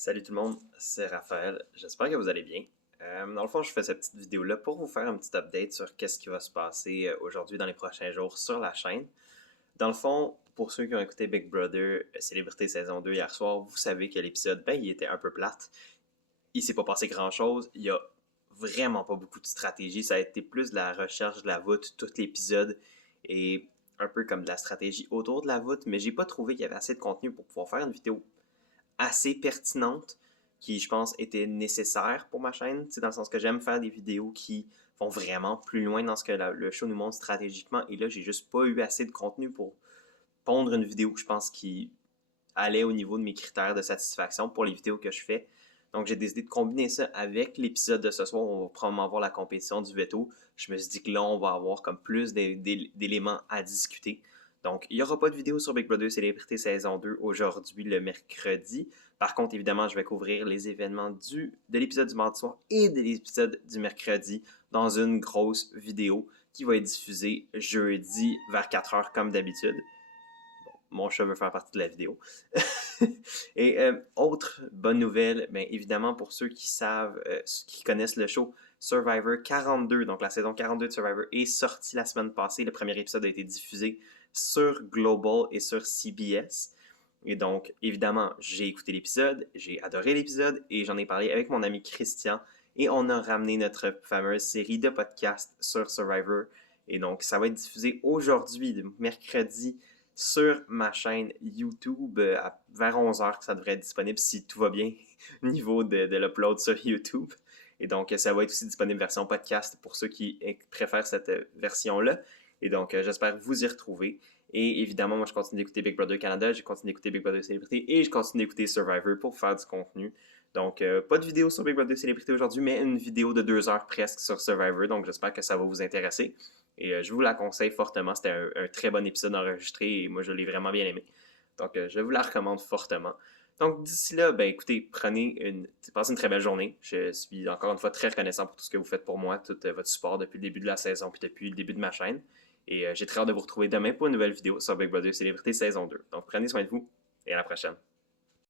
Salut tout le monde, c'est Raphaël. J'espère que vous allez bien. Dans le fond, je fais cette petite vidéo-là pour vous faire un petit update sur qu'est-ce qui va se passer aujourd'hui dans les prochains jours sur la chaîne. Dans le fond, pour ceux qui ont écouté Big Brother Célébrité saison 2 hier soir, vous savez que l'épisode, il était un peu plate. Il s'est pas passé grand-chose. Il y a vraiment pas beaucoup de stratégie. Ça a été plus de la recherche de la voûte tout l'épisode et un peu comme de la stratégie autour de la voûte, mais j'ai pas trouvé qu'il y avait assez de contenu pour pouvoir faire une vidéo assez pertinente qui, je pense, était nécessaire pour ma chaîne. C'est dans le sens que j'aime faire des vidéos qui vont vraiment plus loin dans ce que le show nous montre stratégiquement. Et là, j'ai juste pas eu assez de contenu pour pondre une vidéo que je pense qui allait au niveau de mes critères de satisfaction pour les vidéos que je fais. Donc, j'ai décidé de combiner ça avec l'épisode de ce soir où on va probablement voir la compétition du veto. Je me suis dit que là, on va avoir comme plus d'éléments à discuter. Donc, il n'y aura pas de vidéo sur Big Brother Célébrité saison 2 aujourd'hui, le mercredi. Par contre, évidemment, je vais couvrir les événements de l'épisode du mardi soir et de l'épisode du mercredi dans une grosse vidéo qui va être diffusée jeudi vers 4h comme d'habitude. Mon chat veut faire partie de la vidéo. Et autre bonne nouvelle, bien évidemment pour ceux qui savent, qui connaissent le show, Survivor 42, donc la saison 42 de Survivor, est sortie la semaine passée. Le premier épisode a été diffusé sur Global et sur CBS. Et donc, évidemment, j'ai écouté l'épisode, j'ai adoré l'épisode et j'en ai parlé avec mon ami Christian et on a ramené notre fameuse série de podcasts sur Survivor. Et donc, ça va être diffusé aujourd'hui, mercredi, sur ma chaîne YouTube vers 11h que ça devrait être disponible si tout va bien au niveau de l'upload sur YouTube. Et donc, ça va être aussi disponible version podcast pour ceux qui préfèrent cette version-là. Et donc, j'espère vous y retrouver. Et évidemment, moi, je continue d'écouter Big Brother Canada, je continue d'écouter Big Brother Célébrité et je continue d'écouter Survivor pour faire du contenu. Donc, pas de vidéo sur Big Brother Célébrité aujourd'hui, mais une vidéo de 2 heures presque sur Survivor. Donc, j'espère que ça va vous intéresser. Et je vous la conseille fortement. C'était un très bon épisode enregistré et moi, je l'ai vraiment bien aimé. Donc, je vous la recommande fortement. Donc, d'ici là, ben écoutez, passez une très belle journée. Je suis encore une fois très reconnaissant pour tout ce que vous faites pour moi, tout votre support depuis le début de la saison puis depuis le début de ma chaîne. Et j'ai très hâte de vous retrouver demain pour une nouvelle vidéo sur Big Brother Célébrité saison 2. Donc, prenez soin de vous et à la prochaine.